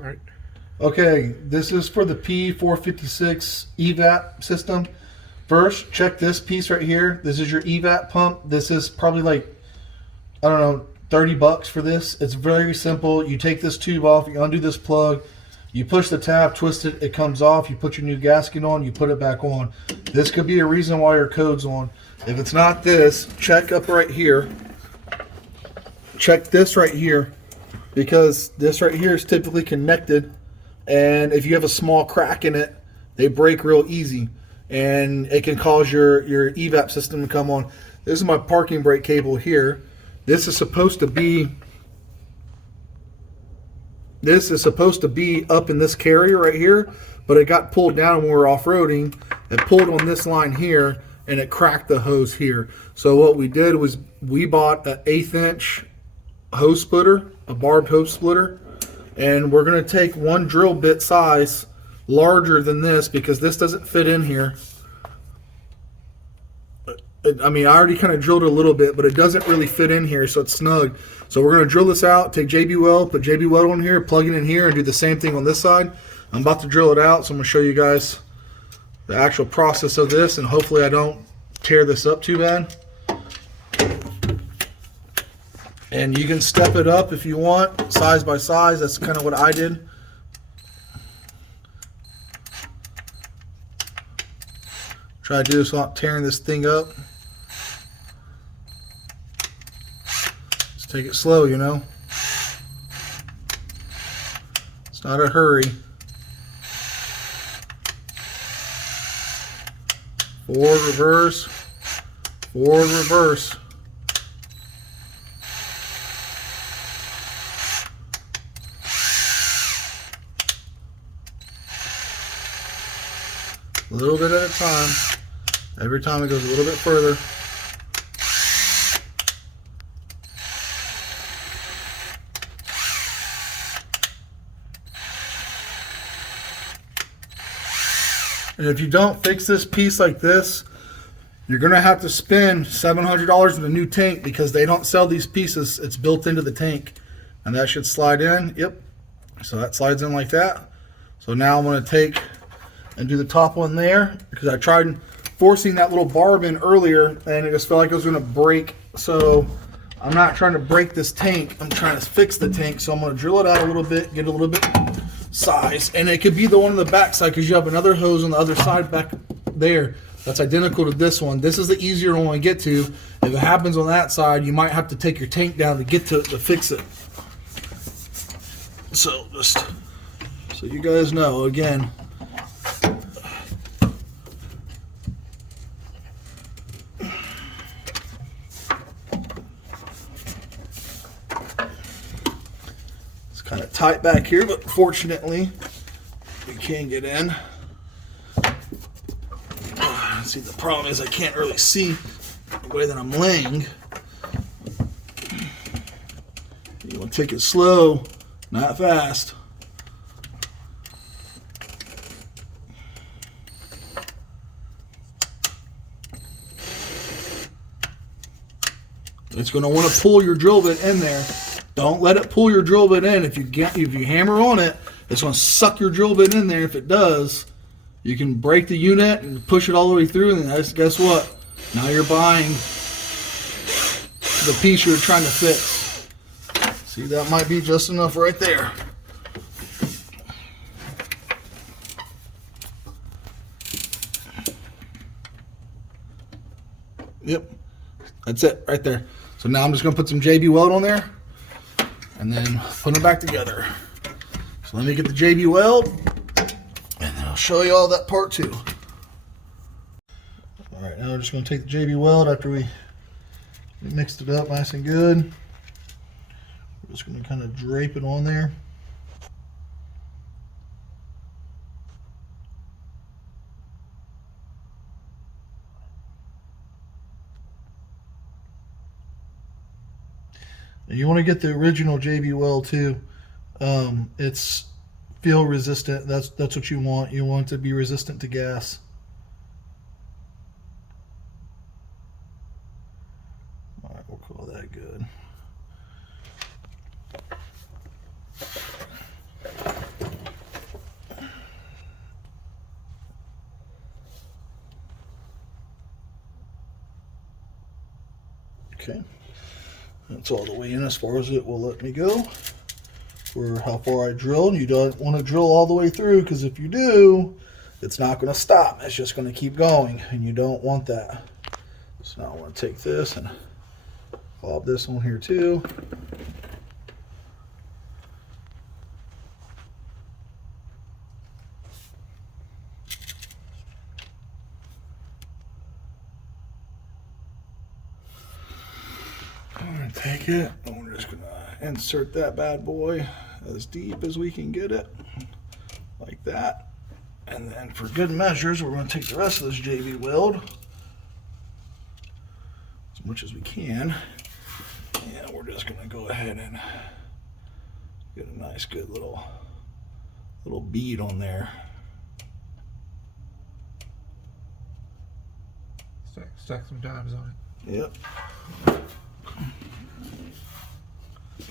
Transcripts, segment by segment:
All right. Okay, this is for the P456 evap system. First, check this piece right here. This is your evap pump. This is probably like, I don't know, 30 bucks for this. It's very simple. You take this tube off, you undo this plug, you push the tab, twist it, it comes off. You put your new gasket on, you put it back on. This could be a reason why your code's on. If it's not this, check up right here. Check this right here, because this right here is typically connected, and if you have a small crack in it, they break real easy, and it can cause your evap system to come on. This is my parking brake cable here. This is supposed to be up in this carrier right here, but it got pulled down when we were off-roading. It pulled on this line here, and it cracked the hose here. So what we did was we bought an 1/8 inch hose splitter, a barbed hose splitter, and we're going to take one drill bit size larger than this, because this doesn't fit in here. I mean, I already kind of drilled it a little bit, but it doesn't really fit in here, so it's snug. So we're going to drill this out, take JB weld, put JB weld on here, plug it in here, and do the same thing on this side. I'm about to drill it out, so I'm going to show you guys the actual process of this, and hopefully I don't tear this up too bad. And you can step it up if you want, size by size. That's kind of what I did. Try to do this without tearing this thing up. Just take it slow, you know. It's not a hurry. Forward, reverse, forward, reverse. A little bit at a time. Every time it goes a little bit further. And if you don't fix this piece like this, you're going to have to spend $700 in a new tank, because they don't sell these pieces. It's built into the tank. And that should slide in. Yep. So that slides in like that. So now I'm going to take and do the top one there, because I tried forcing that little barb in earlier and it just felt like it was going to break. So I'm not trying to break this tank, I'm trying to fix the tank. So I'm going to drill it out a little bit, get a little bit size, and it could be the one on the back side, because you have another hose on the other side back there that's identical to this one. This is the easier one to get to. If it happens on that side, you might have to take your tank down to get to fix it. So just so you guys know, again, kind of tight back here, but fortunately we can get in. See, the problem is I can't really see the way that I'm laying. You want to take it slow, not fast. It's going to want to pull your drill bit in there. Don't let it pull your drill bit in. If you hammer on it, it's going to suck your drill bit in there. If it does, you can break the unit and push it all the way through, and guess what? Now you're buying the piece you're trying to fix. See, that might be just enough right there. Yep, that's it right there. So now I'm just going to put some JB weld on there and then put them back together. So let me get the JB weld, and then I'll show you all that part too. All right, now we're just going to take the JB weld after we mixed it up nice and good. We're just going to kind of drape it on there. You want to get the original JB weld too. It's feel resistant. That's what you want. You want it to be resistant to gas. All right, we'll call that good. Okay, that's all the way in as far as it will let me go for how far I drilled. You don't want to drill all the way through, because if you do, it's not going to stop. It's just going to keep going, and you don't want that. So now I want to take this and pop this on here too. I'm going to take it, and we're just going to insert that bad boy as deep as we can get it, like that. And then for good measures, we're going to take the rest of this JB weld, as much as we can, and we're just going to go ahead and get a nice good little bead on there. Stack some dimes on it. Yep.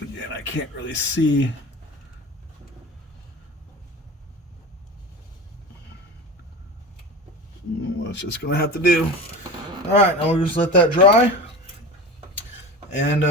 Again, I can't really see. That's just gonna have to do. All right, now we'll just let that dry and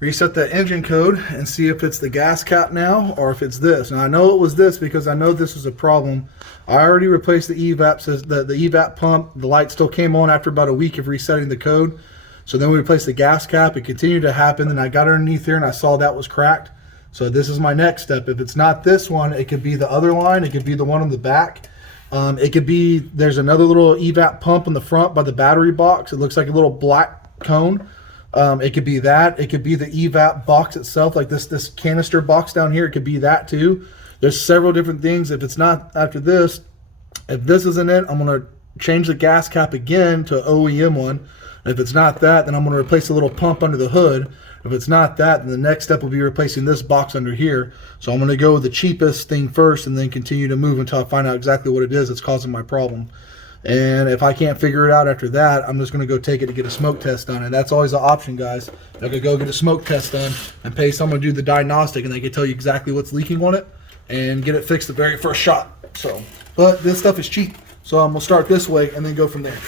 reset that engine code and see if it's the gas cap now or if it's this. Now I know it was this because I know this is a problem. I already replaced the evap, the evap pump. The light still came on after about a week of resetting the code. So then we replaced the gas cap. It continued to happen. Then I got underneath here and I saw that was cracked. So this is my next step. If it's not this one, it could be the other line. It could be the one on the back. It could be, there's another little evap pump on the front by the battery box. It looks like a little black cone. It could be that. It could be the evap box itself, like this canister box down here. It could be that too. There's several different things. If it's not after this, if this isn't it, I'm going to change the gas cap again to OEM one. If it's not that, then I'm going to replace a little pump under the hood. If it's not that, then the next step will be replacing this box under here. So I'm going to go with the cheapest thing first and then continue to move until I find out exactly what it is that's causing my problem. And if I can't figure it out after that, I'm just going to go take it to get a smoke test done. And that's always an option, guys. I could go get a smoke test done and pay someone to do the diagnostic, and they can tell you exactly what's leaking on it and get it fixed the very first shot. So, but this stuff is cheap. So I'm going to start this way and then go from there.